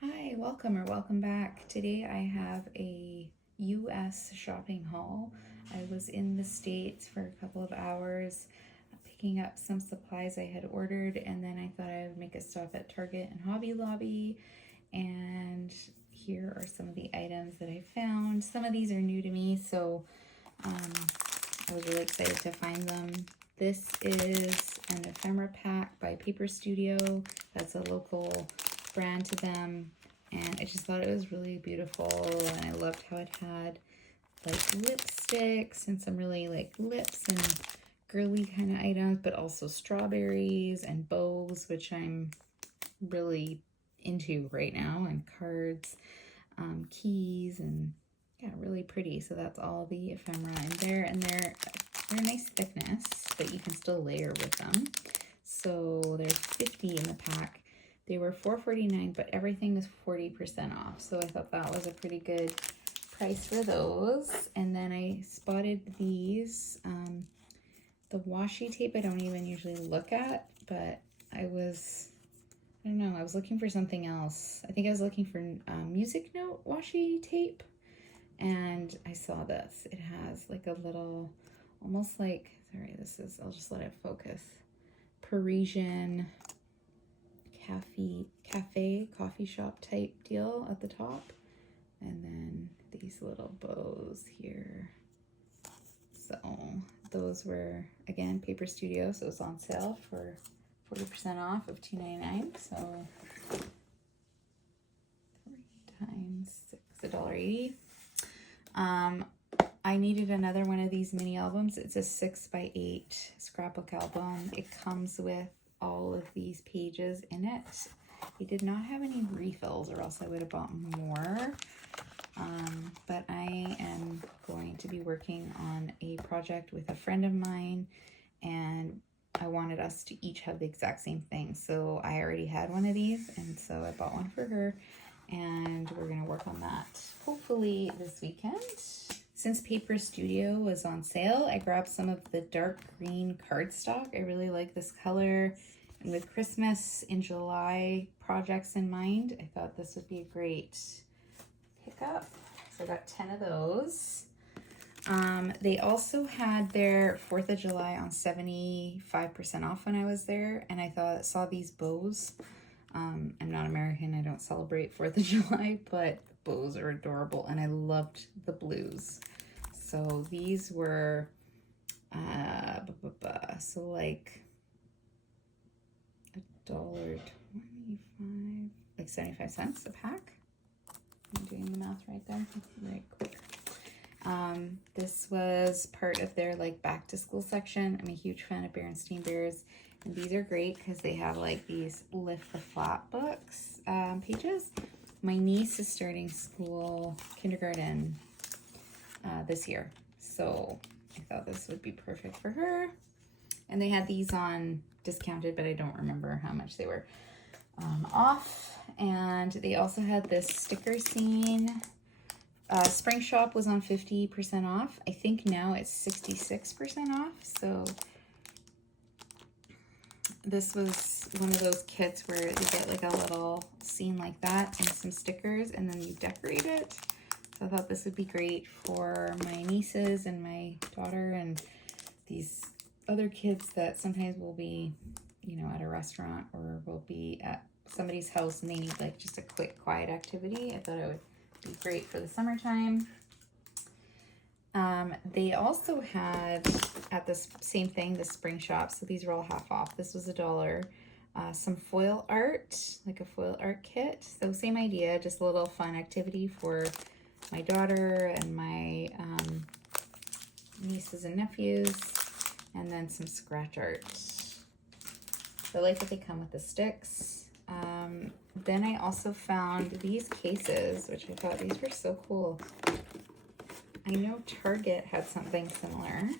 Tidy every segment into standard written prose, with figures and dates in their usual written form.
Hi, welcome or welcome back. Today I have a US shopping haul. I was in the States for a couple of hours picking up some supplies I had ordered, and then I thought I would make a stop at Target and Hobby Lobby. And here are some of the items that I found. Some of these are new to me, so I was really excited to find them. This is an ephemera pack by Paper Studio. That's a local brand to them, and I just thought it was really beautiful, and I loved how it had like lipsticks and some really like lips and girly kind of items, but also strawberries and bows, which I'm really into right now, and cards, keys, and yeah, really pretty. So that's all the ephemera in there, and they're a nice thickness, but you can still layer with them. So there's 50 in the pack. They were $4.49, but everything is 40% off. So I thought that was a pretty good price for those. And then I spotted these. The washi tape I don't even usually look at, but I don't know, I was looking for something else. I think I was looking for music note washi tape. And I saw this. It has like a little, almost like, sorry, I'll just let it focus. Parisian coffee shop type deal at the top, and then these little bows here. So those were, again, Paper Studio, so it's on sale for 40% off of $2.99. So 3 times 6, $1.80. I needed another one of these mini albums. It's a 6x8 scrapbook album. It comes with all of these pages in it. They did not have any refills, or else I would have bought more. But I am going to be working on a project with a friend of mine, and I wanted us to each have the exact same thing. So I already had one of these, and so I bought one for her, and we're going to work on that hopefully this weekend. Since Paper Studio was on sale, I grabbed some of the dark green cardstock. I really like this color, and with Christmas in July projects in mind, I thought this would be a great pickup. So I got 10 of those. They also had their 4th of July on 75% off when I was there, and I saw these bows. I'm not American, I don't celebrate 4th of July, but bows are adorable, and I loved the blues. So these were so like $1.25, like 75 cents a pack. I'm doing the math right there, right quick. This was part of their like back to school section. I'm a huge fan of Berenstain Bears, and these are great because they have like these lift the flap books pages. My niece is starting kindergarten this year, so I thought this would be perfect for her. And they had these on discounted, but I don't remember how much they were off. And they also had this sticker scene. Spring Shop was on 50% off. I think now it's 66% off. So this was one of those kits where you get like a little scene like that and some stickers, and then you decorate it. So I thought this would be great for my nieces and my daughter and these other kids that sometimes will be, at a restaurant or will be at somebody's house and they need like just a quick, quiet activity. I thought it would be great for the summertime. They also had at this same thing, the Spring Shop. So these were all half off. This was $1. Some foil art, like a foil art kit. So same idea, just a little fun activity for my daughter and my nieces and nephews. And then some scratch art. So I like that they come with the sticks. Then I also found these cases, which I thought these were so cool. I know Target had something similar.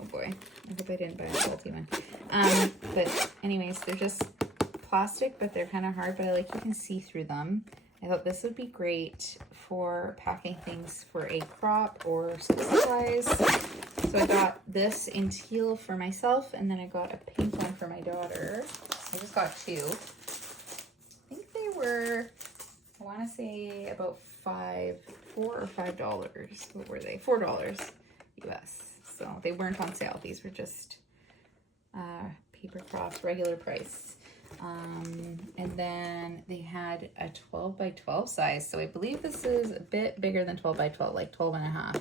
Oh boy, I hope I didn't buy a faulty one. But anyways, they're just plastic, but they're kind of hard, but I like you can see through them. I thought this would be great for packing things for a crop or school supplies. So I got this in teal for myself, and then I got a pink one for my daughter. I just got 2. I think they were, I want to say about $4 or $5. What were they? $4 US. So they weren't on sale. These were just paper crafts, regular price. And then they had a 12 by 12 size. So I believe this is a bit bigger than 12 by 12, like 12 and a half.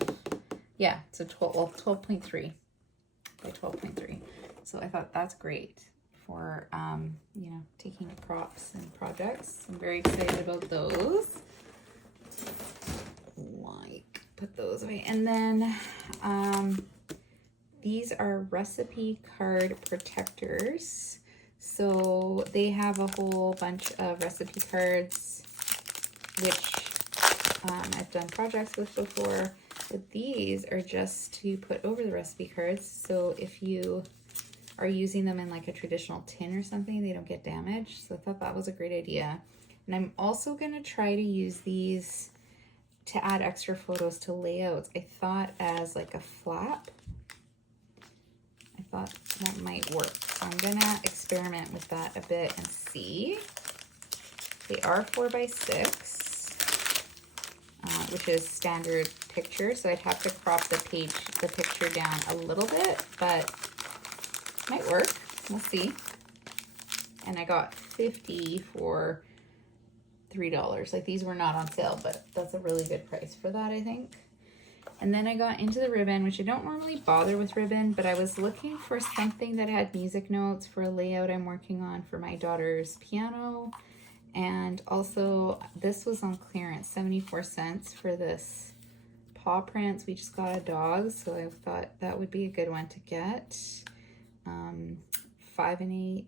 Yeah, it's a 12.3 by 12.3. So I thought that's great for, you know, taking to props and projects. I'm very excited about those. Like, put those away. And then these are recipe card protectors. So they have a whole bunch of recipe cards, which I've done projects with before, but these are just to put over the recipe cards. So if you are using them in like a traditional tin or something, they don't get damaged. So I thought that was a great idea. And I'm also gonna try to use these to add extra photos to layouts. I thought as like a flap, I thought that might work. So I'm gonna experiment with that a bit and see. They are 4x6, which is standard picture. So I'd have to crop the picture down a little bit, but might work. We'll see. And I got 50 for $3. Like, these were not on sale, but that's a really good price for that, I think. And then I got into the ribbon, which I don't normally bother with ribbon, but I was looking for something that had music notes for a layout I'm working on for my daughter's piano. And also, this was on clearance, 74 cents for this paw prints. We just got a dog, so I thought that would be a good one to get. 5/8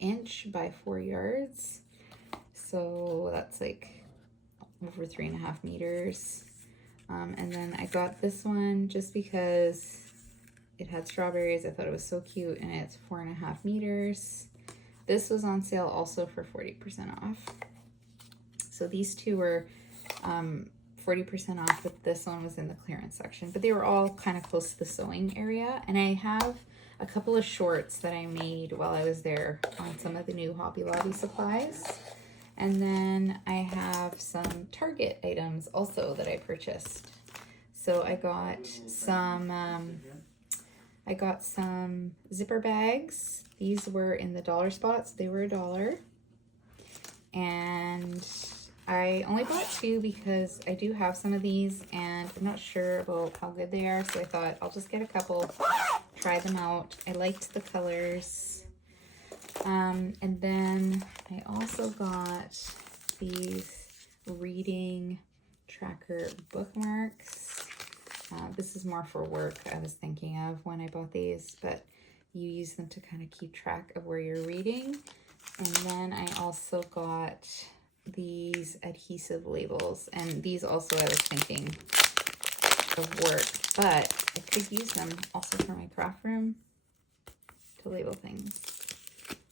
inch by 4 yards. So that's like over 3.5 meters. And then I got this one just because it had strawberries. I thought it was so cute, and it's 4.5 meters. This was on sale also for 40% off. So these two were 40% off, but this one was in the clearance section. But they were all kind of close to the sewing area. And I have a couple of shorts that I made while I was there on some of the new Hobby Lobby supplies. And then I have some Target items also that I purchased. So I got some zipper bags. These were in the dollar spots. They were $1. And I only bought 2 because I do have some of these and I'm not sure about how good they are. So I thought I'll just get a couple, try them out. I liked the colors. And then I also got these reading tracker bookmarks. This is more for work, I was thinking of when I bought these, but you use them to kind of keep track of where you're reading. And then I also got these adhesive labels, and these also I was thinking of work, but I could use them also for my craft room to label things.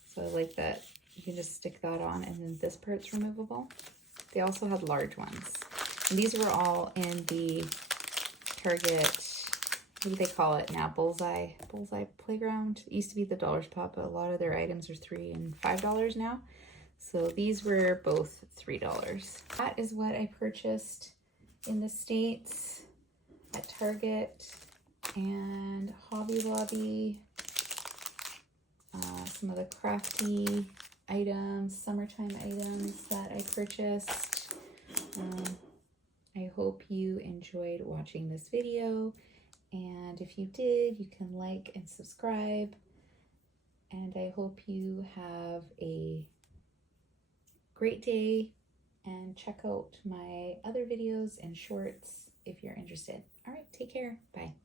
So I like that you can just stick that on, and then this part's removable. They also had large ones. And these were all in the Target, what do they call it now? Bullseye Playground. It used to be the dollar spot, but a lot of their items are $3 and $5 now. So these were both $3. That is what I purchased in the States at Target and Hobby Lobby. Some of the Crafty items, summertime items that I purchased. I hope you enjoyed watching this video, and if you did, you can like and subscribe, and I hope you have a great day, and check out my other videos and shorts if you're interested. All right, take care. Bye.